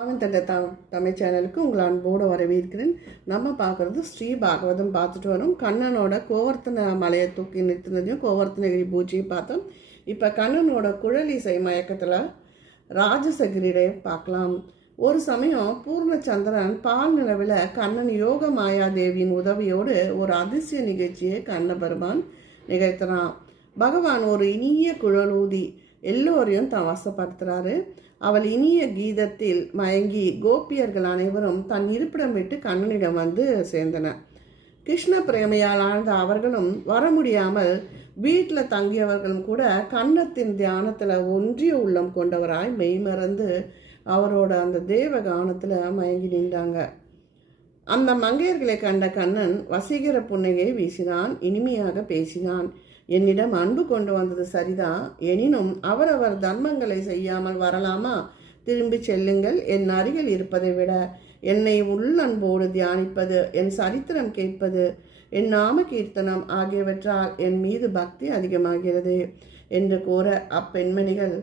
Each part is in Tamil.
ஆனந்த த தமிழ் சேனலுக்கு உங்களை அன்போடு வரவேற்கிறேன். நம்ம பார்க்குறது ஸ்ரீ பாகவதம் பார்த்துட்டு வரோம். கண்ணனோட கோவர்த்தன மலையை தூக்கி நிறுத்தினதையும் கோவர்த்தனகிரி பூஜையும் பார்த்தோம். இப்போ கண்ணனோட குழலிசை மயக்கத்தில் ராஜசகிரியை பார்க்கலாம். ஒரு சமயம் பூர்ணச்சந்திரன் பால் நிலவில் கண்ணன் யோக மாயாதேவியின் உதவியோடு ஒரு அதிசய நிகழ்ச்சியை கண்ண பெருமான் நிகழ்த்தினான். பகவான் ஒரு இனிய குழலூதி எல்லோரையும் தான் வசப்படுத்துறாரு. அவள் இனிய கீதத்தில் மயங்கி கோபியர்கள் அனைவரும் தன் இருப்பிடம் விட்டு கண்ணனிடம் வந்து சேர்ந்தனர். கிருஷ்ண பிரேமையால் ஆழ்ந்த அவர்களும் வர முடியாமல் வீட்டில் தங்கியவர்களும் கூட கண்ணத்தின் தியானத்தில் ஒன்றிய உள்ளம் கொண்டவராய் மெய்மறந்து அவரோட அந்த தேவ கானத்தில் மயங்கி நின்றாங்க. அந்த மங்கையர்களை கண்ட கண்ணன் வசீகர புன்னையை வீசினான் இனிமையாக பேசினான். என்னிடம் அன்பு கொண்டு வந்தது சரிதான் எனினும் அவரவர் தர்மங்களை செய்யாமல் வரலாமா? திரும்பி செல்லுங்கள். என் அருகில் இருப்பதை விட என்னை உள்ளன்போடு தியானிப்பது என் சரித்திரம் கேட்பது என் நாம கீர்த்தனம் ஆகியவற்றால் என் மீது பக்தி அதிகமாகிறது என்று கூற அப்பெண்மணிகள்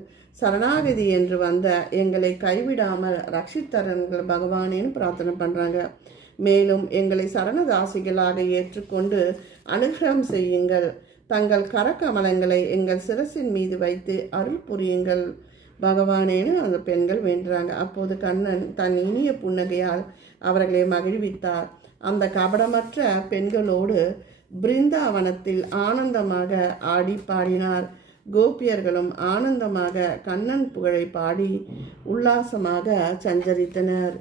சரணாகதி என்று வந்த எங்களை கைவிடாமல் ரட்சித்தரன்கள் பகவானேன்னு பிரார்த்தனை பண்ணுறாங்க மேலும் எங்களை சரணதாசிகளாக ஏற்றுக்கொண்டு அனுகிரகம் செய்யுங்கள். தங்கள் கரக்கமலங்களை எங்கள் சிரசின் மீது வைத்து அருள் புரியுங்கள். பகவானேன்னு அந்த பெண்கள் வேண்டுறாங்க. அப்போது கண்ணன் தன் இனிய புன்னகையால் அவர்களை மகிழ்வித்தார். அந்த கபடமற்ற பெண்களோடு பிருந்தாவனத்தில் ஆனந்தமாக ஆடி பாடினார். கோபியர்களும் ஆனந்தமாக கண்ணன் புகழை பாடி உல்லாசமாக சஞ்சரித்தனர்.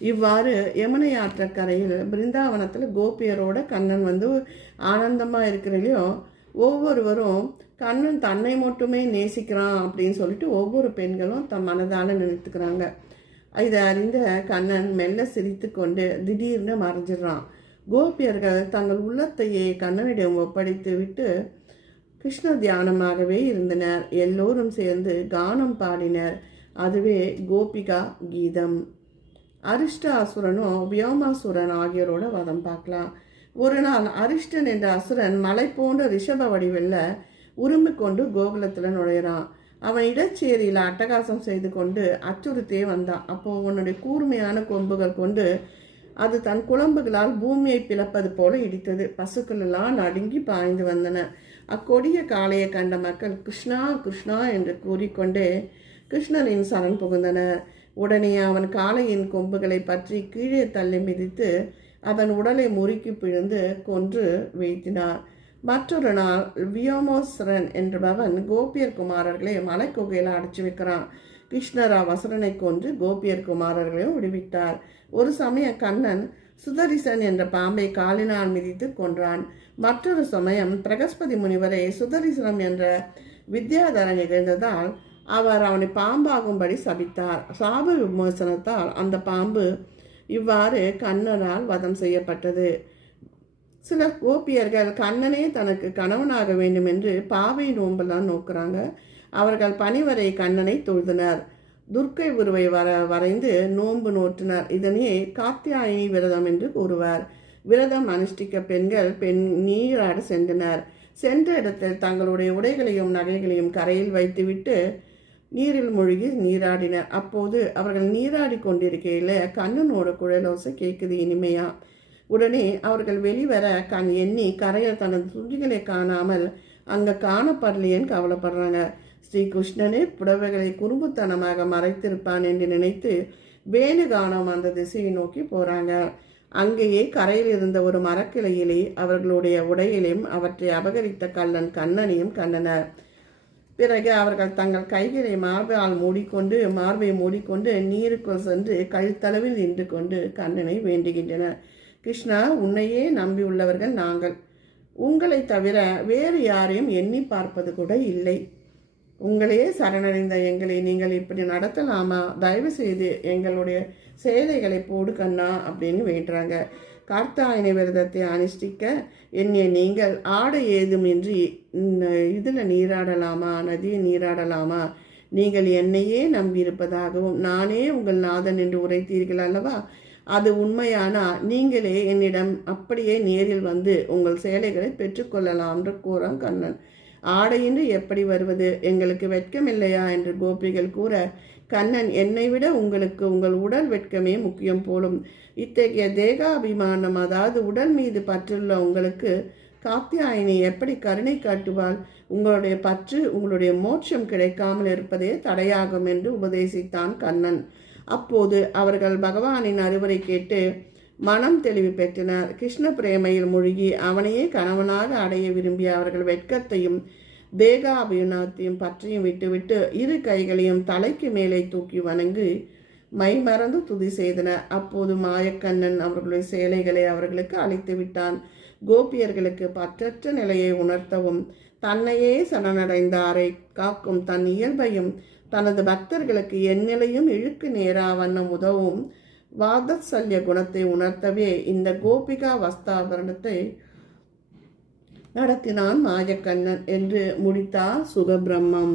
இவ்வாறு யமுனை ஆற்றக்கரையில் பிருந்தாவனத்தில் கோபியரோட கண்ணன் வந்து ஆனந்தமாக இருக்கிறலையும் ஒவ்வொருவரும் கண்ணன் தன்னை மட்டுமே நேசிக்கிறான் அப்படின்னு சொல்லிட்டு ஒவ்வொரு பெண்களும் தம் மனதால் நிறுத்துக்கிறாங்க இதை அறிந்த கண்ணன் மெல்ல சிரித்து கொண்டு திடீர்னு மறைஞ்சிடுறான். கோபியர்கள் தங்கள் உள்ளத்தையே கண்ணனிடம் ஒப்படைத்து விட்டு கிருஷ்ண தியானமாகவே இருந்தனர். எல்லோரும் சேர்ந்து கானம் பாடினர். அதுவே கோபிகா கீதம். அரிஷ்ட அசுரனும் வியோமாசுரன் ஆகியோரோட வதம் பார்க்கலாம். ஒரு நாள் அரிஷ்டன் என்ற அசுரன் மலை போன்ற ரிஷப வடிவில் உருமி கொண்டு கோகுலத்தில் நுழையிறான். அவன் இடச்சேரியில் அட்டகாசம் செய்து கொண்டு அச்சுறுத்தே வந்தான். அப்போ உன்னுடைய கூர்மையான கொம்புகள் கொண்டு அது தன் குழம்புகளால் பூமியை பிளப்பது போல இடித்தது. பசுக்கள் எல்லாம் நடுங்கி பாய்ந்து வந்தன. அக்கொடிய காளையை கண்ட மக்கள் கிருஷ்ணா கிருஷ்ணா என்று கூறிக்கொண்டே கிருஷ்ணனின் சரண் புகுந்தனர். உடனே அவன் காளையின் கொம்புகளை பற்றி கீழே தள்ளி மிதித்து அதன் உடலை முறுக்கி பிழிந்து கொன்று வீழ்த்தினார். மற்றொரு நாள் வியோமோஸ்வரன் என்பவன் கோபியர் குமாரர்களை மலைக்குகையில் அடைச்சி வைக்கிறான். கிருஷ்ணரா அவசரனை கொன்று கோபியர் குமாரர்களையும் விடுவித்தார். ஒரு சமய கண்ணன் சுதரிசன் என்ற பாம்பை காலினால் மிதித்து கொன்றான். மற்றொரு சமயம் பிரகஸ்பதி முனிவரை சுதரிசனம் என்ற வித்யாதரன் நிகழ்ந்ததால் அவர் அவனை பாம்பாகும்படி சபித்தார். சாப விமோசனத்தால் அந்த பாம்பு இவ்வாறு கண்ணனால் வதம் செய்யப்பட்டது. சில கோபியர்கள் கண்ணனே தனக்கு கணவனாக வேண்டும் என்று பாவை நோம்பெல்லாம் நோக்குறாங்க. அவர்கள் பனிவரை கண்ணனை தொழுதினர். துர்க்கை உருவை வர வரைந்து நோன்பு நோற்றினர். இதனையே காத்தியாயினி விரதம் என்று கூறுவார். விரதம் அனுஷ்டிக்க பெண்கள் பெண் நீராட சென்றனர். சென்ற இடத்தில் தங்களுடைய உடைகளையும் நகைகளையும் கரையில் வைத்துவிட்டு நீரில் மூழ்கி நீராடினர். அப்போது அவர்கள் நீராடி கொண்டிருக்கையில் கண்ணனோட குழலோசை கேட்குது இனிமையா? உடனே அவர்கள் வெளிவர கண் எண்ணி கரையில் தனது துண்டிகளை காணாமல் அங்கே காணப்படலையேன்னு கவலைப்படுறாங்க. ஸ்ரீ கிருஷ்ணனே புடவைகளை குறும்புத்தனமாக மறைத்திருப்பான் என்று நினைத்து வேணுகானம் அந்த திசையை நோக்கி போகிறாங்க அங்கேயே கரையில் இருந்த ஒரு மரக்கிளையிலே அவர்களுடைய உடையிலையும் அவற்றை அபகரித்த கல்லன் கண்ணனையும் கண்டனர். பிறகு அவர்கள் தங்கள் கைகளை மார்பால் மூடிக்கொண்டு மார்பை மூடிக்கொண்டு நீருக்குள் சென்று கழுத்தளவில் நின்று கொண்டு கண்ணனை வேண்டுகின்றனர். கிருஷ்ணா உன்னையே நம்பியுள்ளவர்கள் நாங்கள். உங்களை தவிர வேறு யாரையும் எண்ணி பார்ப்பது கூட இல்லை. உங்களையே சரணடைந்த எங்களை நீங்கள் இப்படி நடத்தலாமா? தயவு செய்து எங்களுடைய சேலைகளை போடு கண்ணா அப்படின்னு வேண்டுறாங்க. கார்த்தாயன விரதத்தை அனுஷ்டிக்க என்னை நீங்கள் ஆடை ஏதுமின்றி இதில் நீராடலாமா நதியை நீராடலாமா? நீங்கள் என்னையே நம்பியிருப்பதாகவும் நானே உங்கள் நாதன் என்று உரைத்தீர்கள் அல்லவா? அது உண்மையானால் நீங்களே என்னிடம் அப்படியே நேரில் வந்து உங்கள் சேலைகளை பெற்றுக்கொள்ளலாம் என்று கூறான் கண்ணன். ஆடையின்றி எப்படி வருவது? எங்களுக்கு வெட்கமில்லையா? என்று கோபிகள் கூற கண்ணன் என்னை விட உங்களுக்கு உங்கள் உடல் வெட்கமே முக்கியம் போலும். இத்தகைய தேகாபிமானம் அதாவது உடல் மீது பற்றுள்ள உங்களுக்கு காத்தியாயினி எப்படி கருணை காட்டுவாள்? உங்களுடைய பற்று உங்களுடைய மோட்சம் கிடைக்காமல் இருப்பதே தடையாகும் என்று உபதேசித்தான் கண்ணன். அப்போது அவர்கள் பகவானின் அறிவுரை கேட்டு மனம் தெளிவு பெற்றனர். கிருஷ்ண பிரேமையில் மூழ்கி அவனையே கணவனாக அடைய விரும்பிய அவர்கள் வெட்கத்தையும் தேகாபிநத்தையும் பற்றியும் விட்டுவிட்டு இரு கைகளையும் தலைக்கு மேலே தூக்கி வணங்கி மை மறந்து துதி செய்தன அப்போது மாயக்கண்ணன் அவர்களுடைய சேலைகளை அவர்களுக்கு அழைத்து விட்டான். கோபியர்களுக்கு பற்றற்ற நிலையை உணர்த்தவும் தன்னையே சரணடைந்தாரை. காக்கும் தன் இயல்பையும் தனது பக்தர்களுக்கு எந்நிலையும் இழுக்கு நேரா வண்ணம் உதவும் வாதசல்ய குணத்தை உணர்த்தவே இந்த கோபிகா வஸ்தாபரணத்தை நடத்தினான் மாஜக்கண்ணன் என்று முடித்தார் சுகபிரம்மம்.